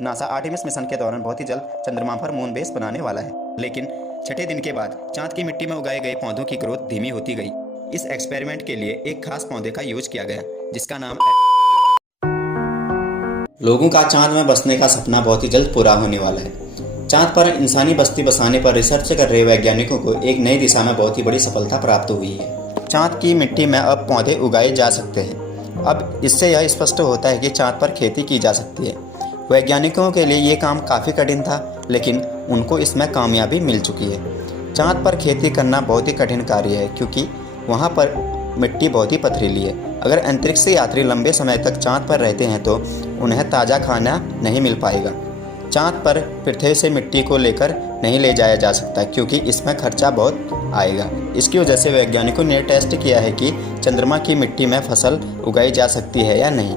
NASA Artemis mission के दौरान बहुत ही जल्द चंद्रमा पर मून बेस बनाने वाला है। लेकिन छठे दिन के बाद चांद की मिट्टी में उगाए गए पौधों की ग्रोथ धीमी होती गई। इस एक्सपेरिमेंट के लिए एक खास पौधे का यूज किया गया जिसका नाम लोगों का चांद में बसने का सपना बहुत ही जल्द पूरा होने वाला है। चांद पर इंसानी बस्ती बसाने पर रिसर्च कर रहे वैज्ञानिकों को एक नई दिशा में बहुत ही बड़ी सफलता प्राप्त हुई है। चांद की मिट्टी में अब पौधे उगाए जा सकते हैं। अब इससे यह स्पष्ट होता है कि चांद पर खेती की जा सकती है। वैज्ञानिकों के लिए ये काम काफ़ी कठिन था, लेकिन उनको इसमें कामयाबी मिल चुकी है। चांद पर खेती करना बहुत ही कठिन कार्य है क्योंकि वहाँ पर मिट्टी बहुत ही पथरीली है। अगर अंतरिक्ष यात्री लंबे समय तक चांद पर रहते हैं तो उन्हें ताज़ा खाना नहीं मिल पाएगा। चांद पर पृथ्वी से मिट्टी को लेकर नहीं ले जाया जा सकता क्योंकि इसमें खर्चा बहुत आएगा। इसकी वजह से वैज्ञानिकों ने टेस्ट किया है कि चंद्रमा की मिट्टी में फसल उगाई जा सकती है या नहीं।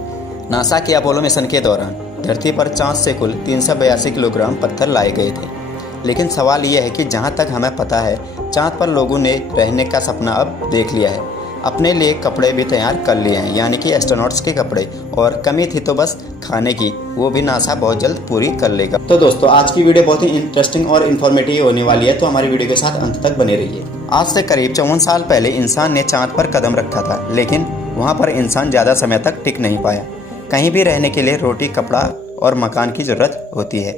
नासा के अपोलो मिशन के दौरान धरती पर चांद से कुल 382 किलोग्राम पत्थर लाए गए थे। लेकिन सवाल यह है कि जहाँ तक हमें पता है चांद पर लोगों ने रहने का सपना अब देख लिया है। अपने लिए कपड़े भी तैयार कर लिए हैं, यानी कि एस्ट्रोनॉट्स के कपड़े, और कमी थी तो बस खाने की, वो भी नासा बहुत जल्द पूरी कर लेगा। तो दोस्तों आज की वीडियो बहुत ही इंटरेस्टिंग और इन्फॉर्मेटिव होने वाली है, तो हमारी वीडियो के साथ अंत तक बने रहिए। आज से करीब 54 साल पहले इंसान ने चाँद पर कदम रखा था, लेकिन वहाँ पर इंसान ज़्यादा समय तक टिक नहीं पाया। कहीं भी रहने के लिए रोटी, कपड़ा और मकान की ज़रूरत होती है।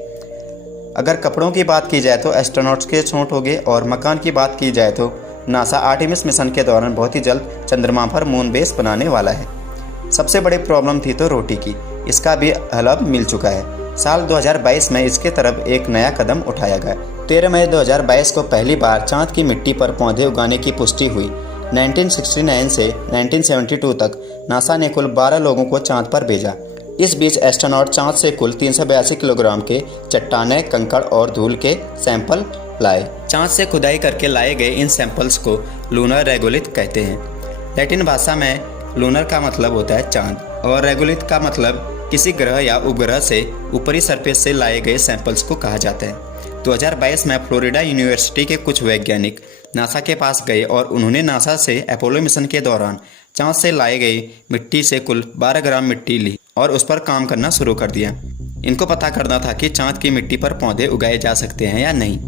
अगर कपड़ों की बात की जाए तो एस्ट्रोनॉट्स के छोट हो गए, और मकान की बात की जाए तो नासा आर्टेमिस मिशन के दौरान बहुत ही जल्द चंद्रमा पर मून बेस बनाने वाला है। सबसे बड़ी प्रॉब्लम थी तो रोटी की, इसका भी हल अब मिल चुका है। साल 2022 में इसके तरफ एक नया कदम उठाया गया। 13 मई 2022 को पहली बार चांद की मिट्टी पर पौधे उगाने की पुष्टि हुई। 1969 से 1972 तक नासा ने कुल 12 लोगों को चांद पर भेजा। इस बीच एस्ट्रोनॉट चांद से कुल 382 किलोग्राम के चट्टानें, कंकड़ और धूल के सैंपल लाए। चांद से खुदाई करके लाए गए इन सैंपल्स को लूनर रेगोलिथ कहते हैं। लैटिन भाषा में लूनर का मतलब होता है चांद, और रेगोलिथ का मतलब किसी ग्रह या उपग्रह से ऊपरी सरफेस से लाए गए सैंपल्स को कहा जाता है। 2022 में फ्लोरिडा यूनिवर्सिटी के कुछ वैज्ञानिक नासा के पास गए और उन्होंने नासा से अपोलो मिशन के दौरान चांद से लाए गए मिट्टी से कुल 12 ग्राम मिट्टी ली और उस पर काम करना शुरू कर दिया। इनको पता करना था कि चांद की मिट्टी पर पौधे उगाए जा सकते हैं या नहीं।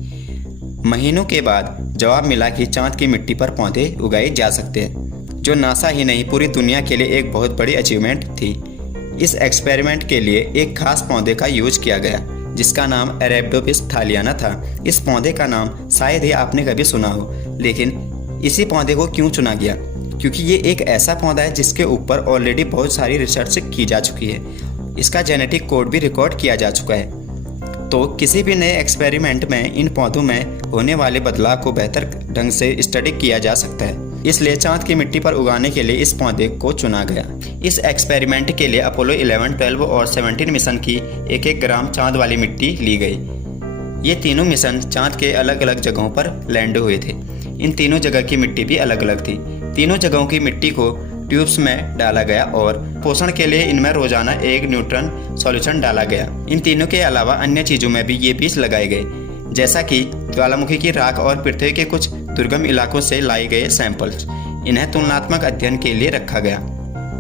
महीनों के बाद जवाब मिला कि चांद की मिट्टी पर पौधे उगाए जा सकते हैं, जो नासा ही नहीं पूरी दुनिया के लिए एक बहुत बड़ी अचीवमेंट थी। इस एक्सपेरिमेंट के लिए एक खास पौधे का यूज किया गया जिसका नाम अरेबिडोप्सिस थालियाना था। इस पौधे का नाम शायद ही आपने कभी सुना हो, लेकिन इसी पौधे को क्यों चुना गया? क्योंकि ये एक ऐसा पौधा है जिसके ऊपर ऑलरेडी बहुत सारी रिसर्च की जा चुकी है। इसका जेनेटिक कोड भी रिकॉर्ड किया जा चुका है। तो किसी भी नए एक्सपेरिमेंट में इन पौधों में होने वाले बदलाव को बेहतर ढंग से स्टडी किया जा सकता है, इसलिए चांद की मिट्टी पर उगाने के लिए इस पौधे को चुना गया। इस एक्सपेरिमेंट के लिए अपोलो 11, 12 और 17 मिशन की 1-1 ग्राम चांद वाली मिट्टी ली गई। ये तीनों मिशन चांद के अलग अलग जगहों पर लैंड हुए थे। इन तीनों जगह की मिट्टी भी अलग अलग थी। तीनों जगहों की मिट्टी को ट्यूब्स में डाला गया और पोषण के लिए इनमें रोजाना एक न्यूट्रन सॉल्यूशन डाला गया। इन तीनों के अलावा अन्य चीज़ों में भी ये बीज लगाए गए, जैसा कि ज्वालामुखी की राख और पृथ्वी के कुछ दुर्गम इलाकों से लाए गए सैंपल्स। इन्हें तुलनात्मक अध्ययन के लिए रखा गया,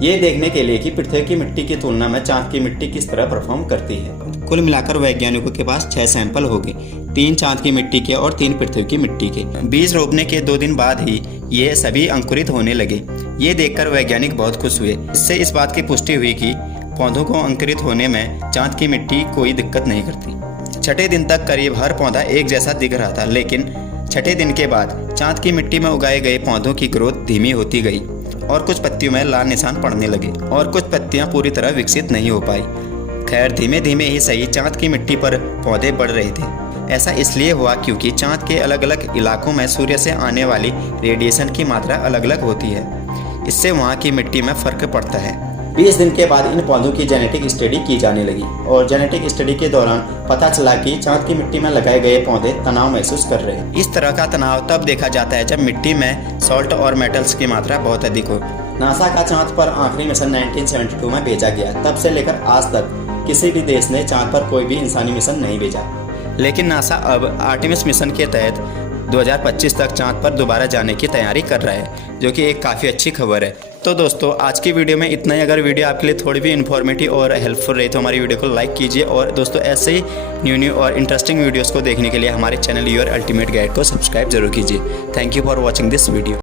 ये देखने के लिए कि पृथ्वी की मिट्टी की तुलना में चांद की मिट्टी किस तरह परफॉर्म करती है। कुल मिलाकर वैज्ञानिकों के पास 6 सैंपल हो गए, 3 चांद की मिट्टी के और 3 पृथ्वी की मिट्टी के। बीज रोपने के 2 दिन बाद ही ये सभी अंकुरित होने लगे। ये देखकर वैज्ञानिक बहुत खुश हुए। इससे इस बात की पुष्टि हुई कि पौधों को अंकुरित होने में चांद की मिट्टी कोई दिक्कत नहीं करती। छठे दिन तक करीब हर पौधा एक जैसा दिख रहा था, लेकिन छठे दिन के बाद चांद की मिट्टी में उगाए गए पौधों की ग्रोथ धीमी होती गई और कुछ पत्तियों में लाल निशान पड़ने लगे और कुछ पत्तियां पूरी तरह विकसित नहीं हो पाई। खैर धीमे धीमे ही सही, चांद की मिट्टी पर पौधे बढ़ रहे थे। ऐसा इसलिए हुआ क्योंकि चांद के अलग अलग इलाकों में सूर्य से आने वाली रेडिएशन की मात्रा अलग अलग होती है। इससे वहाँ की मिट्टी में फर्क पड़ता है। 20 दिन के बाद इन पौधों की जेनेटिक स्टडी की जाने लगी और जेनेटिक स्टडी के दौरान पता चला कि चांद की मिट्टी में लगाए गए पौधे तनाव महसूस कर रहे हैं। इस तरह का तनाव तब देखा जाता है जब मिट्टी में सॉल्ट और मेटल्स की मात्रा बहुत अधिक हो। नासा का चांद पर आखिरी मिशन 1972 में भेजा गया। तब से लेकर आज तक किसी भी देश ने चांद पर कोई भी इंसानी मिशन नहीं भेजा, लेकिन नासा अब आर्टेमिस मिशन के तहत 2025 तक चांद पर दोबारा जाने की तैयारी कर रहा है, जो कि एक काफ़ी अच्छी खबर है। तो दोस्तों आज की वीडियो में इतना ही। अगर वीडियो आपके लिए थोड़ी भी इन्फॉर्मेटिव और हेल्पफुल रही तो हमारी वीडियो को लाइक कीजिए, और दोस्तों ऐसे ही न्यू और इंटरेस्टिंग वीडियोस को देखने के लिए हमारे चैनल योर अल्टीमेट गाइड को सब्सक्राइब जरूर कीजिए। Thank you for watching this video.